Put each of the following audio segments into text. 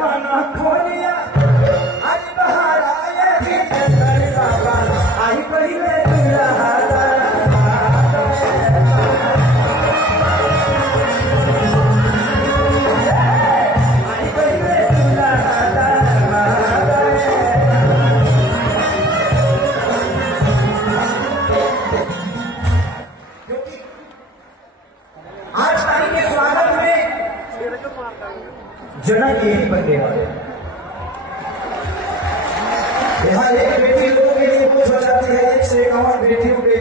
पाना खोलिया आज बाहर आए भी तेरे बाबा आई पड़ी में दूल्हा जनक यही बनने वाले। यहाँ एक बेटी लोगों के लिए कुछ हो जाती है, एक से एक और बेटियों के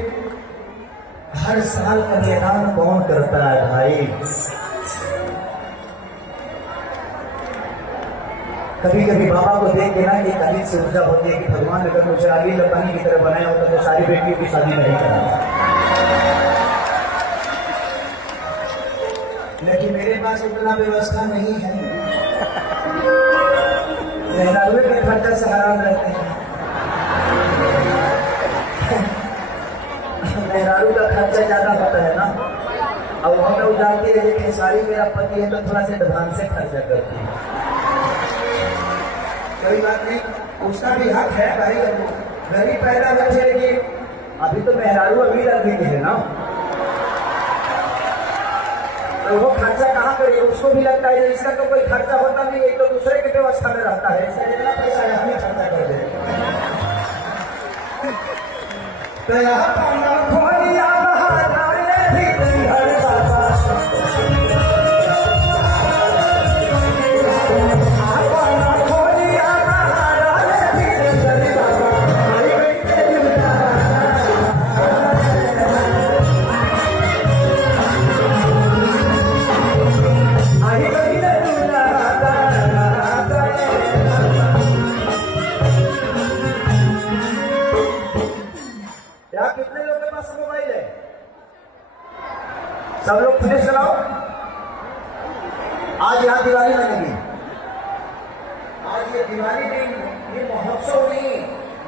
हर साल कन्यादान कौन करता है भाई? कभी कभी बाबा को देख के ना एक अजीब से ऊर्जा होती है कि भगवान अगर मुझे अली लबानी की तरह बनाया होता तो सारी बेटियों की शादी नहीं कराता। लेकिन मेरे पास इतना व्यवस्था नहीं है। मेहरारू के खर्चा से हराम रहते हैं। मेहरारू का खर्चा ज्यादा होता है ना, अब हमें उजाड़ती है, लेकिन सारी मेरा पति है तो थोड़ा सा एडवांस से खर्चा करती है। कोई बात नहीं, उसका भी हक है भाई, गरीब पैदा बचे, लेकिन अभी तो मेहरारू अमीर आदमी है ना, तो वो खर्चा कहाँ करेगा? उसको भी लगता है इसका तो कोई खर्चा होता नहीं, एक तो दूसरे की व्यवस्था में रहता है, इसका जितना पैसा है हमें खर्चा कर दे। तो यहाँ पाना खोलिया बाहर आए भी तेरे बाबा पाना खोलिया बाहर आए भी तेरे बाबा कितने लोगों के पास मोबाइल है? सब लोग खुले चलाओ। आज यहाँ दिवाली लगेगी, आज ये दिवाली नहीं, ये महोत्सव नहीं,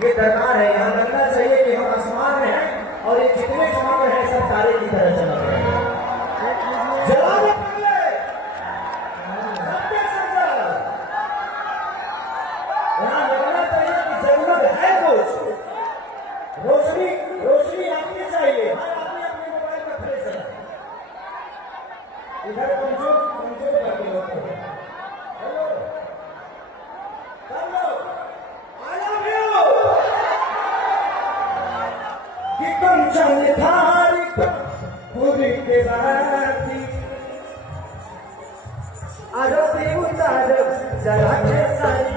ये दरबार है। यहाँ लगना चाहिए कि हम आसमान में हैं और ये जितने चमक हैं सब तारे की तरह चमक रहे हैं। जलाने पड़े यहाँ लगना चाहिए कि जरूरत है कुछ रोशनी, रोशनी आनी चाहिए। हर आदमी अपने मोबाइल पर खड़े चला इधर कमजोर कमजोर करके लोग hello hello I love you कि तुम चल थारी पूरी के बाती आरती उतार जरा के सारी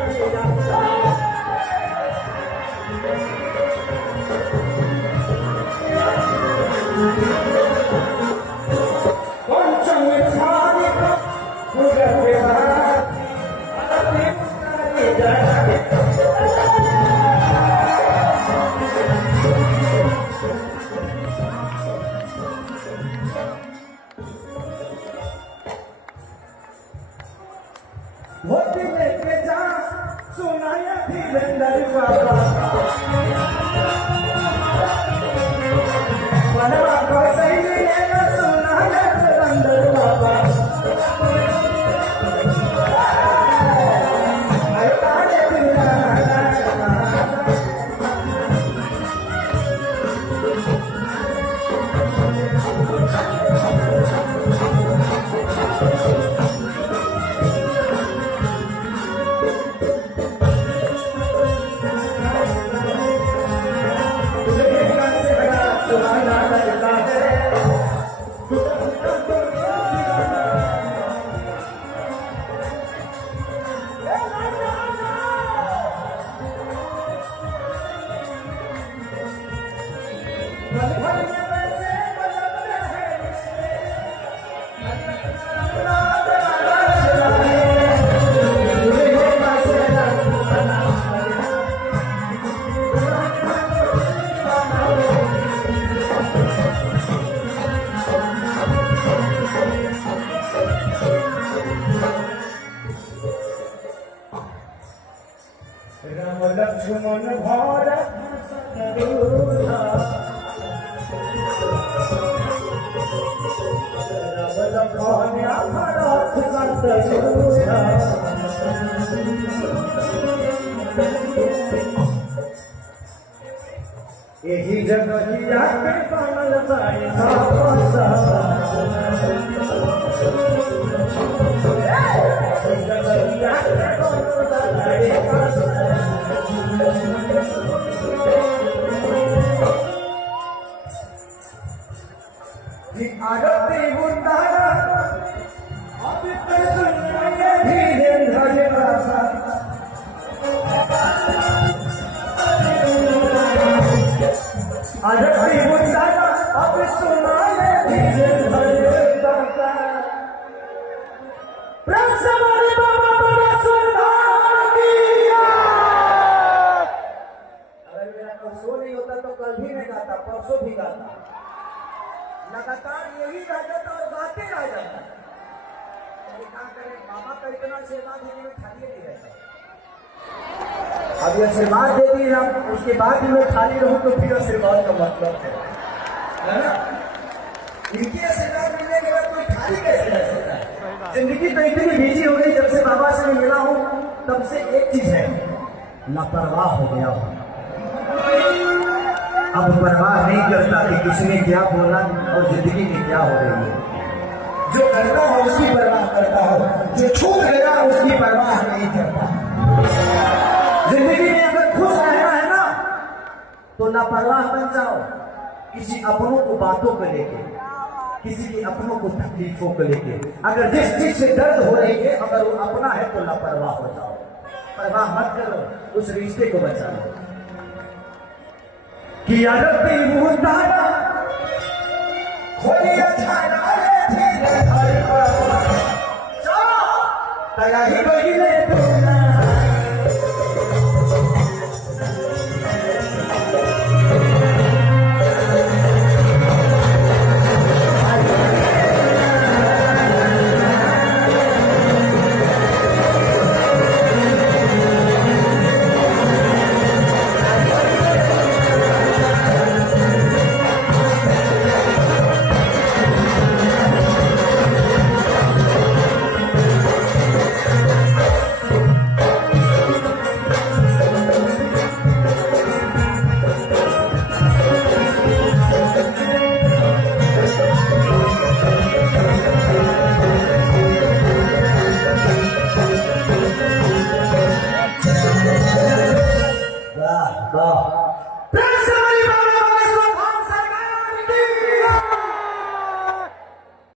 होती लेके जा सुनाया धीरेन्द्र बाबा बनवा को सही है सुनाया धीरेन्द्र बाबा लक्ष्मण भारत भरत संत यही जगहिया के बनल बाड़ी सापसा जगहिया के बनल बाड़ी आरती उतारा अब धीरे धीरे आरती उतारा अब सुनाए धीरे धीरे प्रेम से बोले बाबा बड़ा सुल्तान किया। अगर मेरा कल शो नहीं होता तो कल भी मैं गाता, परसों भी गाता, लगातार यही गा जाता और गाते रह जाता। क्या करें, बाबा का इतना आशीर्वाद देने में खाली नहीं रहता। अब ये आशीर्वाद दे दी हम, उसके बाद भी मैं खाली रहूं तो फिर आशीर्वाद का मतलब है ना। इनकी आशीर्वाद मिलने के बाद कोई खाली कैसे रह सकता है। जिंदगी तो इतनी बिजी हो गई, जब से बाबा से मैं मिला हूं तब से एक चीज है, लापरवाह हो गया हूं। अब परवाह नहीं करता कि किसने क्या बोला और जिंदगी में क्या हो रही है। जो करता है उसकी परवाह करता हो, जो छूट गया उसकी परवाह नहीं करता। जिंदगी में अगर खुश रहना है ना तो लापरवाह बन जाओ, किसी अपनों को बातों को लेके, किसी के अपनों को तकलीफों को लेके। अगर जिस चीज से दर्द हो रही है अगर वो अपना है तो लापरवाह हो जाओ। परवाह मत करो, उस रिश्ते को बचा लो। कि आरती उतारा खोलिया छाना थे हरि तया ही बहिले तोला वाह